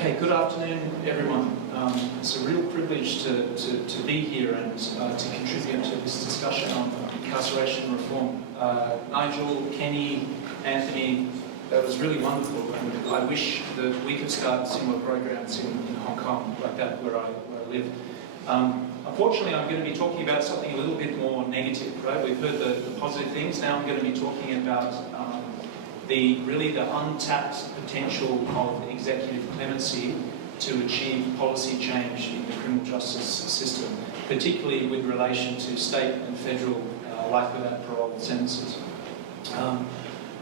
Okay, good afternoon, everyone. It's a real privilege to be here and to contribute to this discussion on incarceration reform. Nigel, Kenny, Anthony, that was really wonderful, and I wish that we could start similar programs in Hong Kong like that where I live. Unfortunately, I'm going to be talking about something a little bit more negative, right? We've heard the positive things. Now I'm going to be talking about the untapped potential of executive clemency to achieve policy change in the criminal justice system, particularly with relation to state and federal life without parole sentences.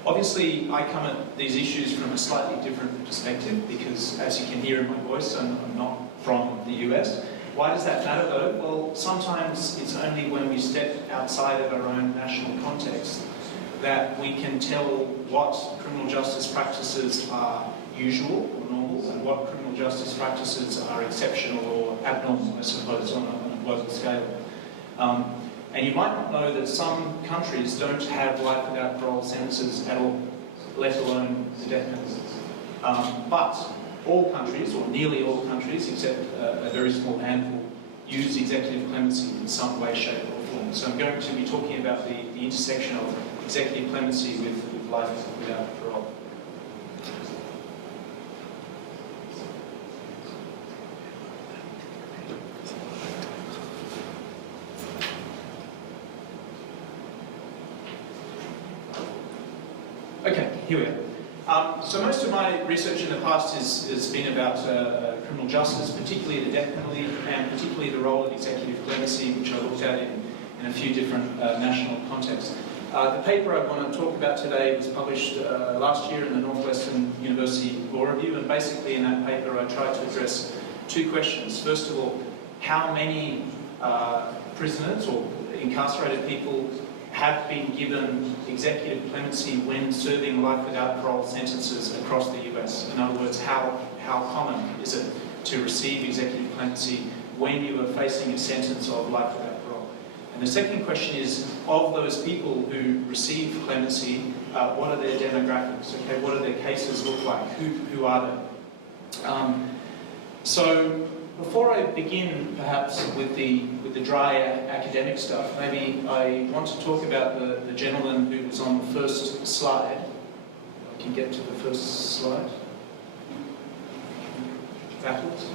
Obviously, I come at these issues from a slightly different perspective because, as you can hear in my voice, I'm not from the US. Why does that matter though? Well, sometimes it's only when we step outside of our own national context that we can tell what criminal justice practices are usual or normal and what criminal justice practices are exceptional or abnormal, I suppose, on a global scale. And you might not know that some countries don't have life without parole sentences at all, let alone the death penalty. But all countries, or nearly all countries, except a very small handful, use executive clemency in some way, shape or form. So I'm going to be talking about the intersection of executive clemency with life without parole. Okay, here we are. So most of my research in the past has been about criminal justice, particularly the death penalty, and particularly the role of executive clemency, which I looked at in a few different national contexts. The paper I want to talk about today was published last year in the Northwestern University Law Review, and basically in that paper I tried to address two questions. First of all, how many prisoners or incarcerated people have been given executive clemency when serving life without parole sentences across the US? In other words, how common is it to receive executive clemency when you are facing a sentence of life without parole? And the second question is, of those people who receive clemency, what are their demographics? Okay, what do their cases look like? Who are they? So before I begin, perhaps with the dry academic stuff, maybe I want to talk about the gentleman who was on the first slide. I can get to the first slide. Backwards.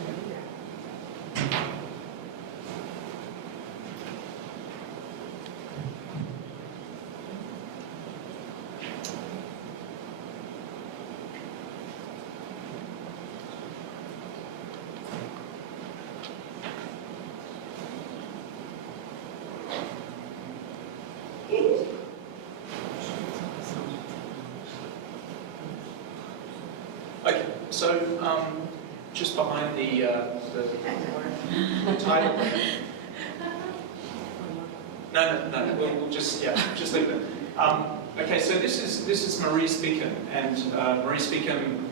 Okay, so just behind the title. No. We'll just leave it. Okay, so this is Maurice Beacom, and Maurice Beacom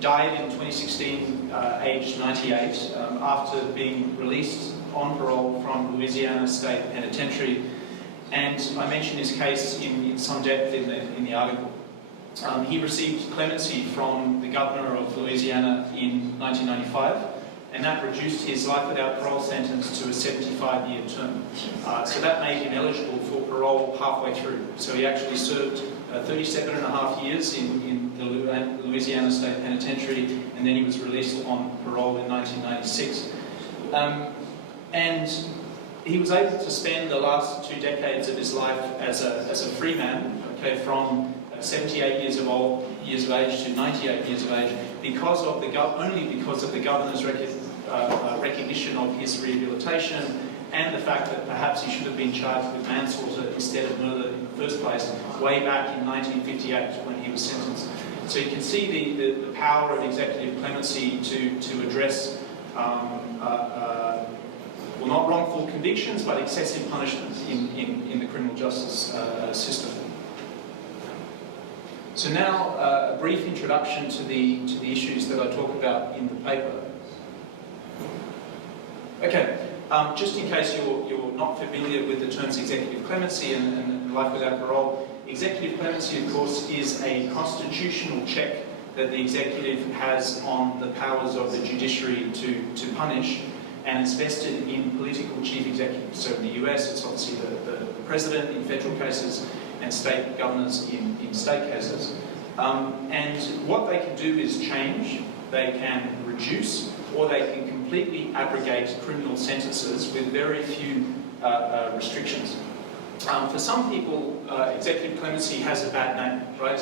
died in 2016, aged 98, after being released on parole from Louisiana State Penitentiary. And I mentioned his case in some depth in the article. He received clemency from the governor of Louisiana in 1995, and that reduced his life without parole sentence to a 75-year term. So that made him eligible for parole halfway through. So he actually served 37 and a half years in the Louisiana State Penitentiary, and then he was released on parole in 1996. And he was able to spend the last 2 decades of his life as a free man, okay, from 78 years of age to 98 years of age, only because of the governor's recognition of his rehabilitation and the fact that perhaps he should have been charged with manslaughter instead of murder in the first place, way back in 1958 when he was sentenced. So you can see the power of executive clemency to address well, not wrongful convictions, but excessive punishment in the criminal justice system. So now, a brief introduction to the issues that I talk about in the paper. Okay, just in case you're not familiar with the terms executive clemency and life without parole, executive clemency, of course, is a constitutional check that the executive has on the powers of the judiciary to punish, and it's vested in political chief executives. So in the US, it's obviously the president in federal cases and state governors in state cases. And what they can do is change, they can reduce, or they can completely abrogate criminal sentences with very few restrictions. For some people, executive clemency has a bad name, right?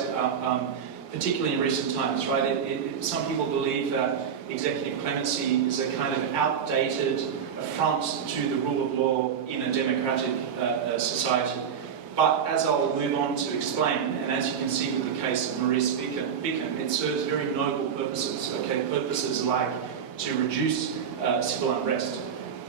Particularly in recent times, right? Some people believe that executive clemency is a kind of outdated affront to the rule of law in a democratic society. But as I'll move on to explain, and as you can see with the case of Maurice Beacon, it serves very noble purposes, okay? Purposes like to reduce civil unrest,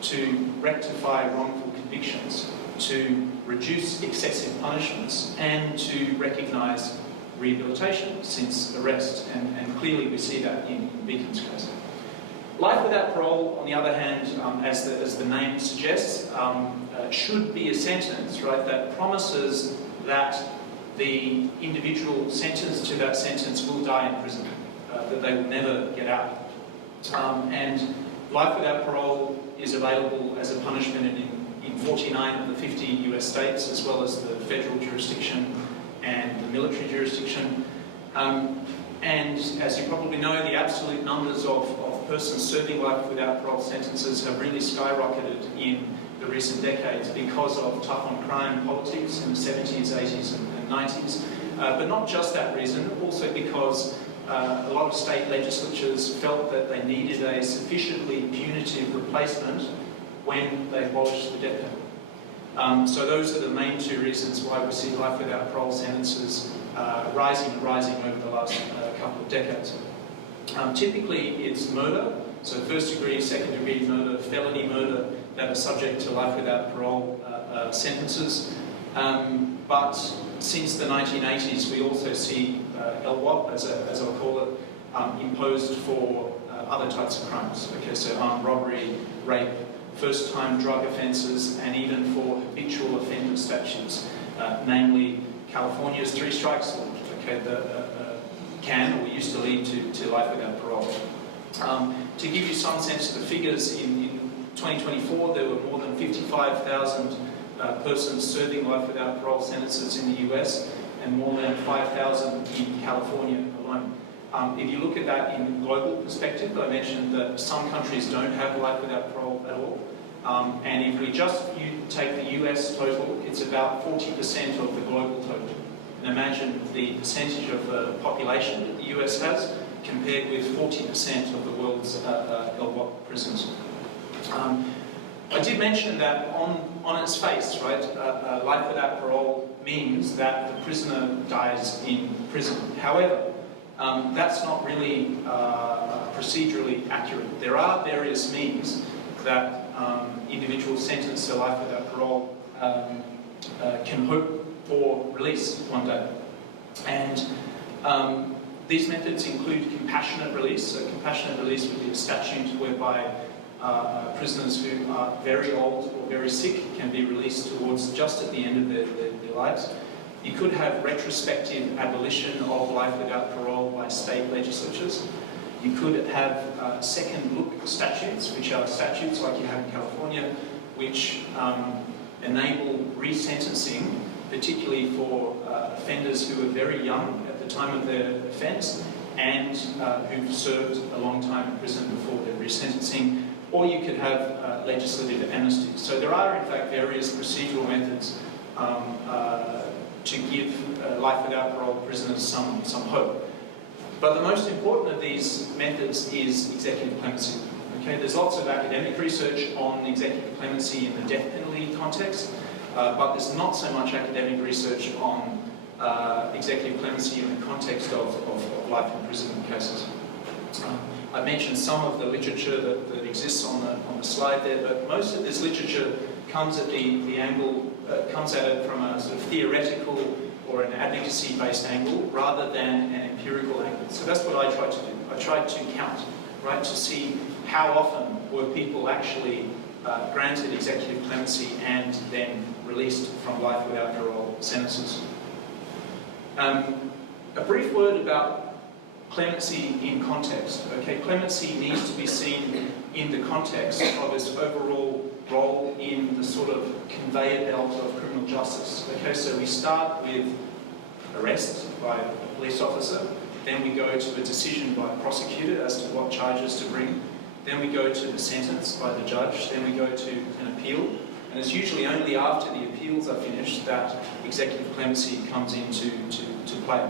to rectify wrongful convictions, to reduce excessive punishments, and to recognise rehabilitation since arrest, and clearly we see that in Beacon's case. Life without parole, on the other hand, as the name suggests, should be a sentence, right, that promises that the individual sentenced to that sentence will die in prison, that they will never get out. And life without parole is available as a punishment in 49 of the 50 US states, as well as the federal jurisdiction and the military jurisdiction. And as you probably know, the absolute numbers of persons serving life without parole sentences have really skyrocketed in the recent decades because of tough on crime politics in the 70s, 80s and 90s. But not just that reason, also because a lot of state legislatures felt that they needed a sufficiently punitive replacement when they abolished the death penalty. So those are the main two reasons why we see life without parole sentences rising over the last couple of decades. Typically it's murder, so first degree, second degree murder, felony murder that are subject to life without parole sentences. But since the 1980s we also see LWOP, as I'll call it, imposed for other types of crimes. Okay, so armed robbery, rape, first-time drug offences, and even for habitual offender statutes, namely California's 3 strikes law, okay, can or used to lead to life without parole. To give you some sense of the figures, in 2024 there were more than 55,000 persons serving life without parole sentences in the US, and more than 5,000 in California alone. If you look at that in global perspective, I mentioned that some countries don't have life without parole at all. And if we just take the US total, it's about 40% of the global total. And imagine the percentage of the population that the US has compared with 40% of the world's LWOP prisons. I did mention that on its face, right, life without parole means that the prisoner dies in prison. However, that's not really procedurally accurate. There are various means that individuals sentenced to life without parole can hope for release one day. And these methods include compassionate release. So compassionate release would be a statute whereby prisoners who are very old or very sick can be released towards just at the end of their lives. You could have retrospective abolition of life without parole by state legislatures. You could have second look statutes, which are statutes like you have in California, which enable resentencing, particularly for offenders who are very young at the time of their offence and who've served a long time in prison before their resentencing. Or you could have legislative amnesty. So there are, in fact, various procedural methods to give life without parole prisoners some hope. But the most important of these methods is executive clemency. Okay, there's lots of academic research on executive clemency in the death penalty context, but there's not so much academic research on executive clemency in the context of life imprisonment cases. I mentioned some of the literature that exists on the slide there, but most of this literature comes at the angle, comes at it from a sort of theoretical or an advocacy-based angle rather than an empirical angle. So that's what I tried to do. I tried to count, right, to see how often were people actually granted executive clemency and then released from life without parole sentences. A brief word about clemency in context. Okay, clemency needs to be seen in the context of its overall role in the sort of conveyor belt of criminal justice. Okay, so we start with arrest by a police officer, then we go to a decision by a prosecutor as to what charges to bring, then we go to the sentence by the judge, then we go to an appeal, and it's usually only after the appeals are finished that executive clemency comes into play.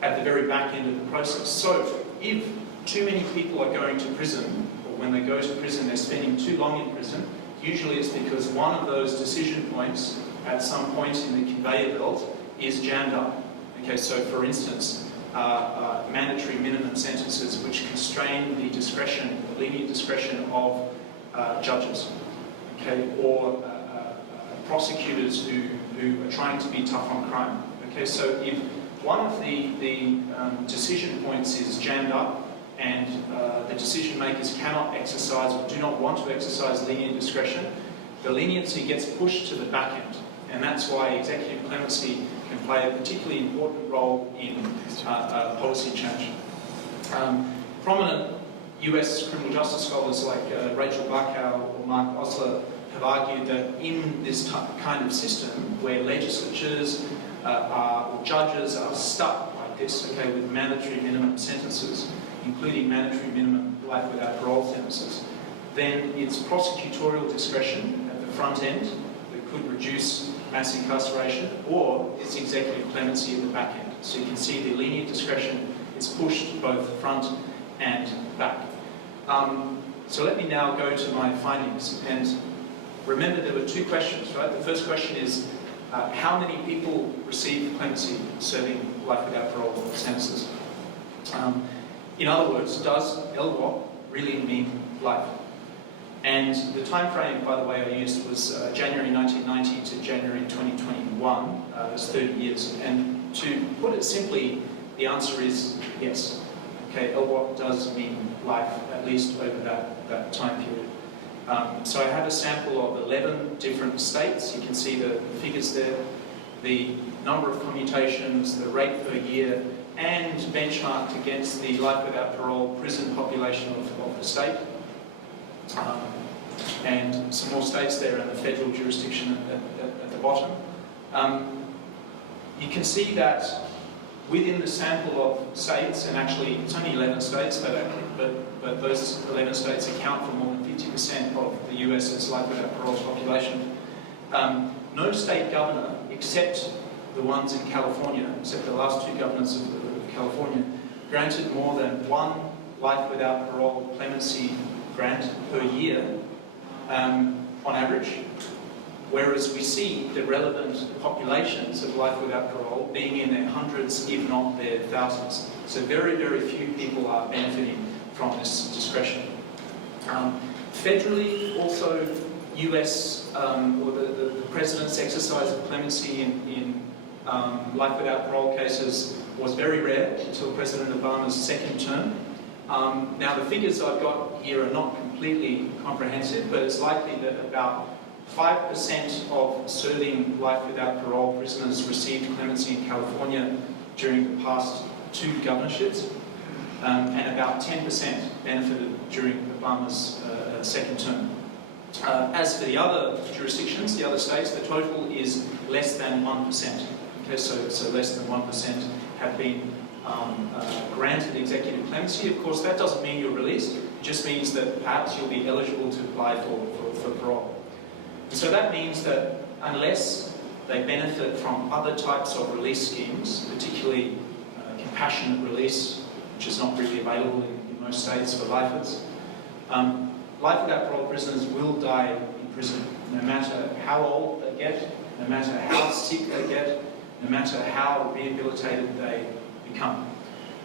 At the very back end of the process. So if too many people are going to prison, or when they go to prison they're spending too long in prison, usually it's because one of those decision points at some point in the conveyor belt is jammed up. Okay, so for instance, mandatory minimum sentences which constrain the discretion, the lenient discretion of judges, okay, or prosecutors who are trying to be tough on crime. Okay, so if one of the decision points is jammed up and the decision makers cannot exercise or do not want to exercise lenient discretion, the leniency gets pushed to the back end. And that's why executive clemency can play a particularly important role in policy change. Prominent US criminal justice scholars like Rachel Barkow or Mark Osler have argued that in this kind of system where legislatures or judges are stuck like this, okay, with mandatory minimum sentences, including mandatory minimum life without parole sentences, then it's prosecutorial discretion at the front end that could reduce mass incarceration, or it's executive clemency at the back end. So you can see the lenient discretion is pushed both front and back. So let me now go to my findings. And remember, there were two questions, right? The first question is, how many people receive clemency serving life without parole sentences? In other words, does LWOP really mean life? And the time frame, by the way, I used was January 1990 to January 2021. That's 30 years. And to put it simply, the answer is yes. Okay, LWOP does mean life, at least over that time period. So I have a sample of 11 different states. You can see the figures there, the number of commutations, the rate per year, and benchmarked against the life without parole prison population of the state. And some more states there and the federal jurisdiction at the bottom. You can see that within the sample of states, and actually it's only 11 states, but those 11 states account for more than 50% of the US's life without parole population. No state governor, except the ones in California, except the last two governors of California, granted more than one life without parole clemency grant per year on average, whereas we see the relevant populations of life without parole being in their hundreds, if not their thousands. So very, very few people are benefiting from this discretion. Federally, also, US, or the President's exercise of clemency in life without parole cases was very rare until President Obama's second term. Now, the figures I've got here are not completely comprehensive, but it's likely that about 5% of serving life without parole prisoners received clemency in California during the past two governorships, and about 10% benefited during Obama's second term. As for the other jurisdictions, the other states, the total is less than 1%. Okay, so less than 1% have been granted executive clemency. Of course, that doesn't mean you're released. It just means that perhaps you'll be eligible to apply for parole. So that means that unless they benefit from other types of release schemes, particularly compassionate release, which is not really available in most states for lifers, life without parole prisoners will die in prison, no matter how old they get, no matter how sick they get, no matter how rehabilitated they become.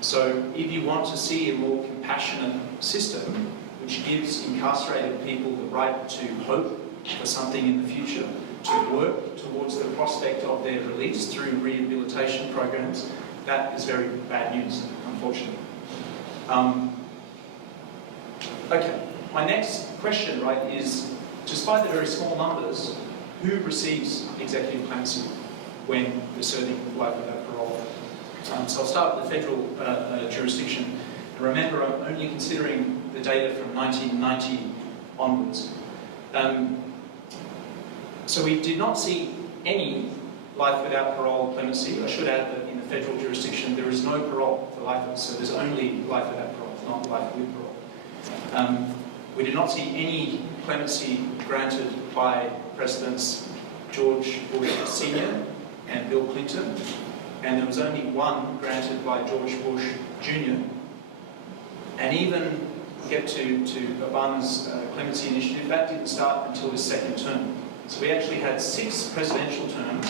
So if you want to see a more compassionate system, which gives incarcerated people the right to hope for something in the future, to work towards the prospect of their release through rehabilitation programs, that is very bad news, unfortunately. Okay, my next question, right, is, despite the very small numbers, who receives executive clemency when they're serving life without parole? So I'll start with the federal jurisdiction. And remember, I'm only considering the data from 1990 onwards. So we did not see any life without parole clemency. I should add that in the federal jurisdiction there is no parole for lifers, so there's only life without parole, not life with parole. We did not see any clemency granted by Presidents George Bush Sr. and Bill Clinton, and there was only one granted by George Bush Jr. And even get to Obama's clemency initiative, that didn't start until his second term. So we actually had 6 presidential terms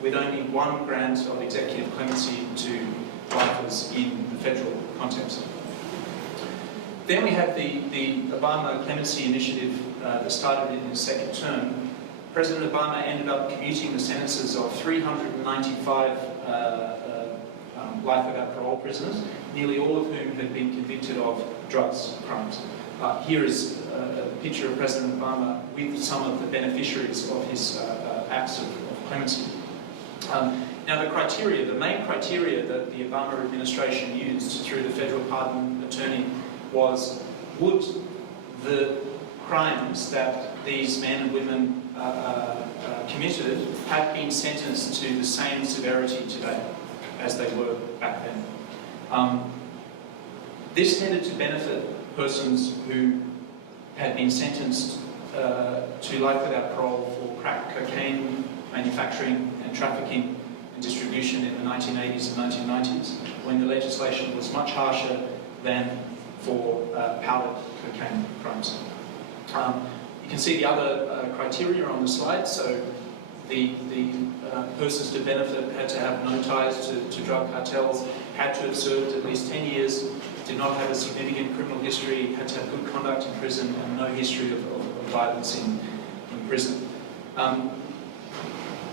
with only one grant of executive clemency to lifers in the federal context. Then we had the Obama clemency initiative that started in his second term. President Obama ended up commuting the sentences of 395 life without parole prisoners, nearly all of whom had been convicted of drugs crimes. Here is a picture of President Obama with some of the beneficiaries of his acts of clemency. Now the main criteria that the Obama administration used through the federal pardon attorney was, would the crimes that these men and women committed have been sentenced to the same severity today as they were back then. This tended to benefit persons who had been sentenced to life without parole for crack cocaine manufacturing and trafficking and distribution in the 1980s and 1990s, when the legislation was much harsher than for powdered cocaine crimes. You can see the other criteria on the slide. So the persons to benefit had to have no ties to drug cartels, had to have served at least 10 years, did not have a significant criminal history, had to have good conduct in prison, and no history of violence in prison.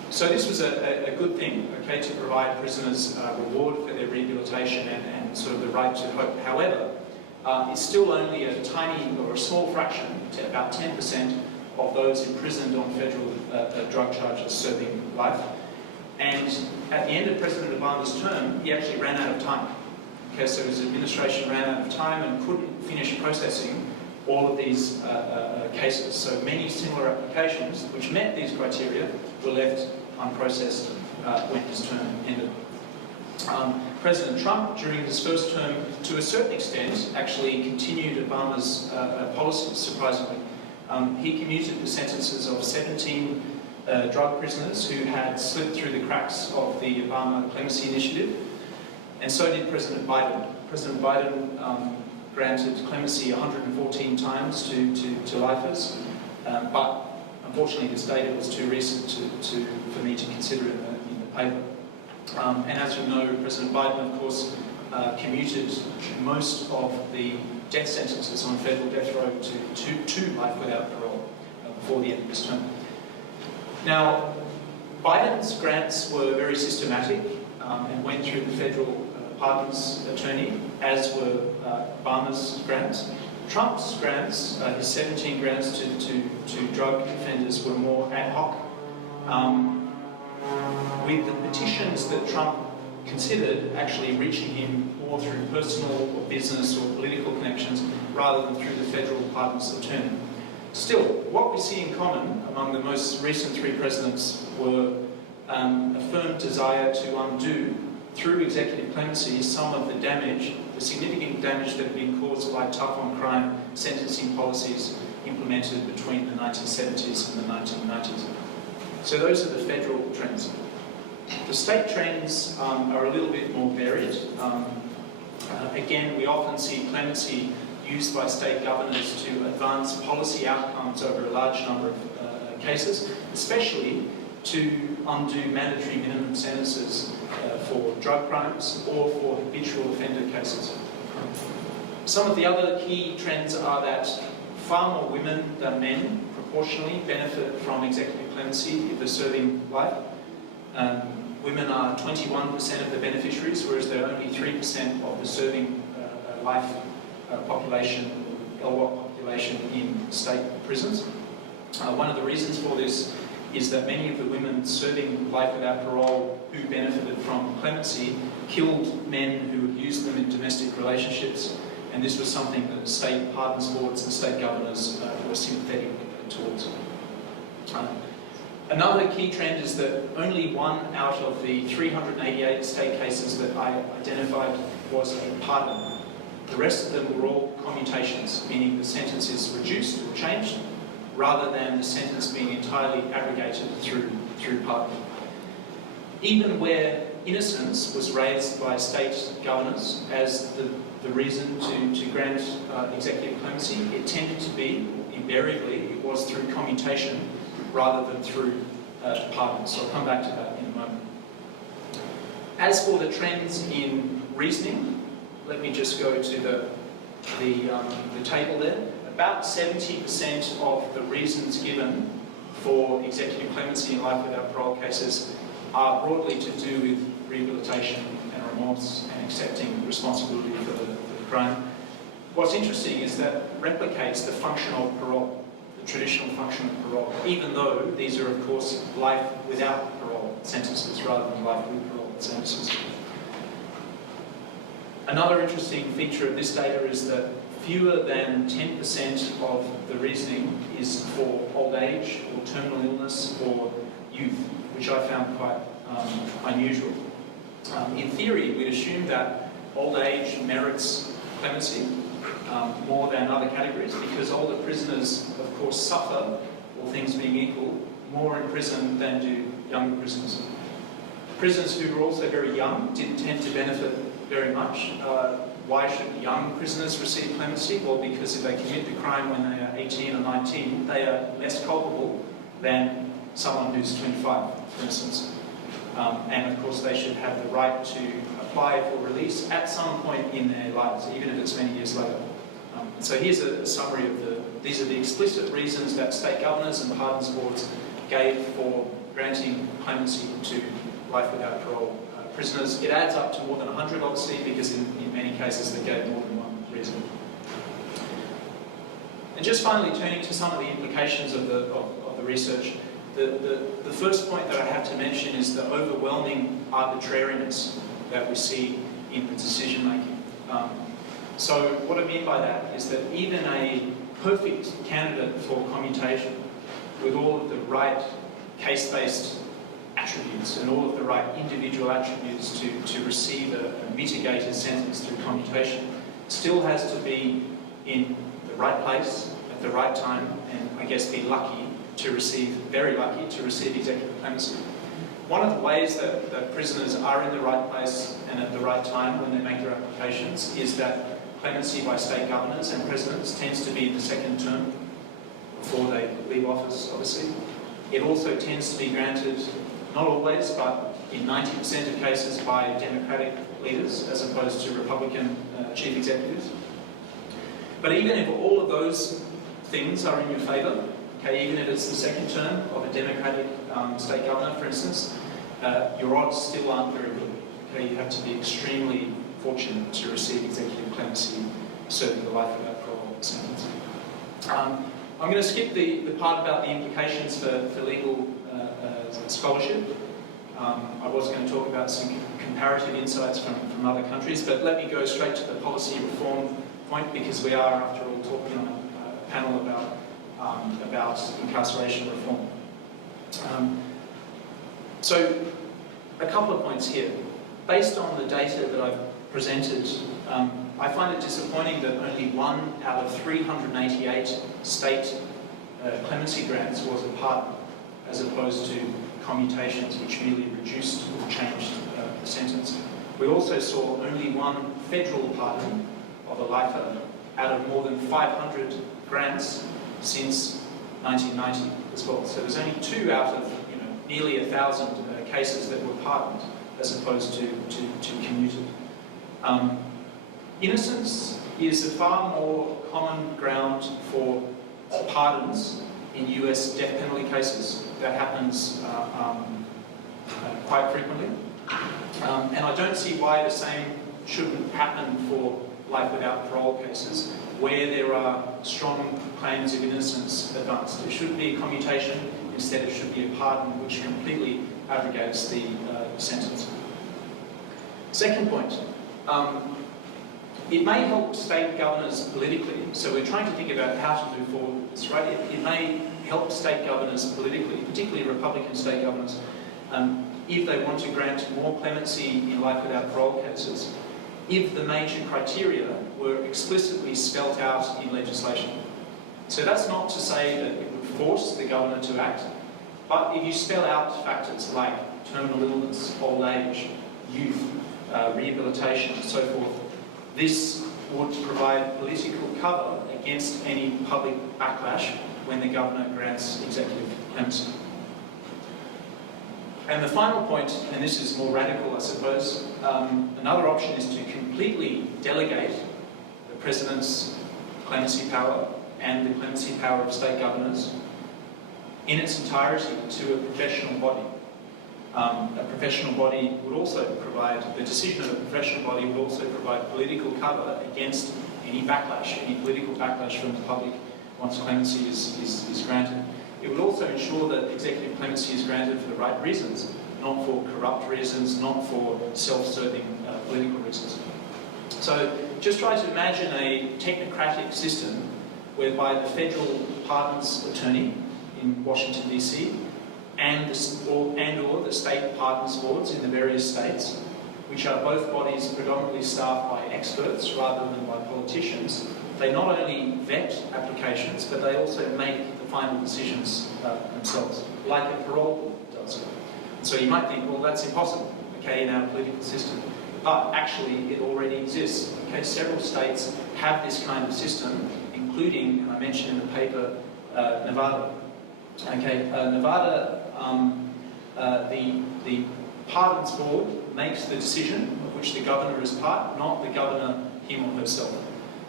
So this was a good thing, okay, to provide prisoners reward for their rehabilitation and sort of the right to hope. However, it's still only a tiny or a small fraction, to about 10% of those imprisoned on federal drug charges serving life. And at the end of President Obama's term, he actually ran out of time. Okay, so his administration ran out of time and couldn't finish processing all of these cases. So many similar applications, which met these criteria, were left unprocessed when his term ended. President Trump, during his first term, to a certain extent, actually continued Obama's policies, surprisingly. He commuted the sentences of 17 drug prisoners who had slipped through the cracks of the Obama clemency initiative, and so did President Biden. President Biden granted clemency 114 times to lifers, but unfortunately this data was too recent for me to consider in the paper. And as you know, President Biden, of course, commuted most of the death sentences on federal death row to life without parole before the end of his term. Now, Biden's grants were very systematic and went through the federal pardons attorney, as were Obama's grants. Trump's grants, his 17 grants to drug offenders, were more ad hoc, with the petitions that Trump considered actually reaching him more through personal or business or political connections rather than through the federal pardons attorney. Still, what we see in common among the most recent 3 presidents were a firm desire to undo, through executive clemency, some of the damage, the significant damage that had been caused by tough-on-crime sentencing policies implemented between the 1970s and the 1990s. So those are the federal trends. The state trends are a little bit more varied. Again, we often see clemency used by state governors to advance policy outcomes over a large number of cases, especially to undo mandatory minimum sentences for drug crimes or for habitual offender cases. Some of the other key trends are that far more women than men proportionally benefit from executive clemency if they're serving life. Women are 21% of the beneficiaries, whereas they're only 3% of the serving life population, LWOP population in state prisons. One of the reasons for this is that many of the women serving life without parole who benefited from clemency killed men who abused them in domestic relationships, and this was something that state pardons boards and state governors were sympathetic towards. Another key trend is that only 1 out of the 388 state cases that I identified was a pardon. The rest of them were all commutations, meaning the sentence is reduced or changed, rather than the sentence being entirely abrogated through pardon. Even where innocence was raised by state governors as the reason to grant executive clemency, it tended to be, invariably, it was through commutation rather than through pardon. So I'll come back to that in a moment. As for the trends in reasoning, let me just go to the table there. About 70% of the reasons given for executive clemency in life without parole cases are broadly to do with rehabilitation and remorse and accepting responsibility for the crime. What's interesting is that replicates the function of parole, the traditional function of parole, even though these are, of course, life without parole sentences rather than life with parole sentences. Another interesting feature of this data is that fewer than 10% of the reasoning is for old age or terminal illness or youth, which I found quite unusual. In theory, we'd assume that old age merits clemency more than other categories because older prisoners, of course, suffer, all things being equal, more in prison than do younger prisoners. Prisoners who were also very young didn't tend to benefit very much. Why should young prisoners receive clemency? Well, because if they commit the crime when they are 18 or 19, they are less culpable than someone who's 25, for instance. And of course, they should have the right to apply for release at some point in their lives, even if it's many years later. So here's a summary of these are the explicit reasons that state governors and pardons boards gave for granting clemency to life without parole prisoners. It adds up to more than 100, obviously, because in many cases they gave more than one reason. And just finally, turning to some of the implications of the research, the first point that I have to mention is the overwhelming arbitrariness that we see in the decision making. So what I mean by that is that even a perfect candidate for commutation with all of the right case-based attributes and all of the right individual attributes to receive a mitigated sentence through commutation still has to be in the right place at the right time and I guess be very lucky to receive executive clemency. One of the ways that prisoners are in the right place and at the right time when they make their applications is that clemency by state governors and presidents tends to be in the second term before they leave office, obviously. It also tends to be granted, not always, but in 90% of cases by Democratic leaders as opposed to Republican chief executives. But even if all of those things are in your favour, okay, even if it's the second term of a Democratic state governor, for instance, your odds still aren't very good. Okay, you have to be extremely fortunate to receive executive clemency serving the life without parole sentence. I'm going to skip the part about the implications for legal scholarship. I was going to talk about some comparative insights from other countries, but let me go straight to the policy reform point because we are, after all, talking on a panel about incarceration reform. So, a couple of points here. Based on the data that I've presented, I find it disappointing that only 1 out of 388 state clemency grants was a pardon, as opposed to commutations, which merely reduced or changed the sentence. We also saw only 1 federal pardon of a lifer out of more than 500 grants since 1990 as well. So there's only 2 out of nearly 1,000 cases that were pardoned, as opposed to commuted. Innocence is a far more common ground for pardons in US death penalty cases. That happens quite frequently. And I don't see why the same shouldn't happen for life without parole cases, where there are strong claims of innocence advanced. It shouldn't be a commutation, instead it should be a pardon, which completely abrogates the sentence. Second point, it may help state governors politically, so we're trying to think about how to move forward with this, right? It may help state governors politically, particularly Republican state governors, if they want to grant more clemency in life without parole cases, if the major criteria were explicitly spelt out in legislation. So that's not to say that it would force the governor to act, but if you spell out factors like terminal illness, old age, youth, rehabilitation, and so forth, this would provide political cover against any public backlash when the governor grants executive clemency. And the final point, and this is more radical, I suppose, another option is to completely delegate the President's clemency power and the clemency power of state governors in its entirety to a professional body. A professional body would also provide, the decision of a professional body would also provide political cover against any backlash, any political backlash from the public once clemency is granted. It would also ensure that executive clemency is granted for the right reasons, not for corrupt reasons, not for self-serving political reasons. So just try to imagine a technocratic system whereby the federal pardons attorney in Washington, D.C., and or the state pardons boards in the various states, which are both bodies predominantly staffed by experts rather than by politicians. They not only vet applications, but they also make the final decisions themselves, like a parole board does. So you might think, well, that's impossible, okay, in our political system. But actually, it already exists. Okay, several states have this kind of system, including, and I mentioned in the paper, Nevada. Okay, Nevada, the pardons board makes the decision, of which the governor is part, not the governor him or herself.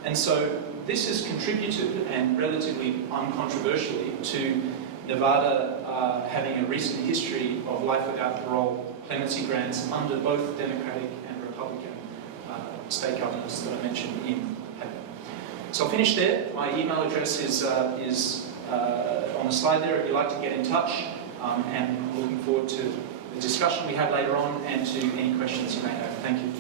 And so this has contributed, and relatively uncontroversially, to Nevada having a recent history of life without parole clemency grants under both Democratic and Republican state governors that I mentioned in the paper. So I'll finish there. My email address is on the slide there if you'd like to get in touch, and I'm looking forward to the discussion we have later on and to any questions you may have. Thank you.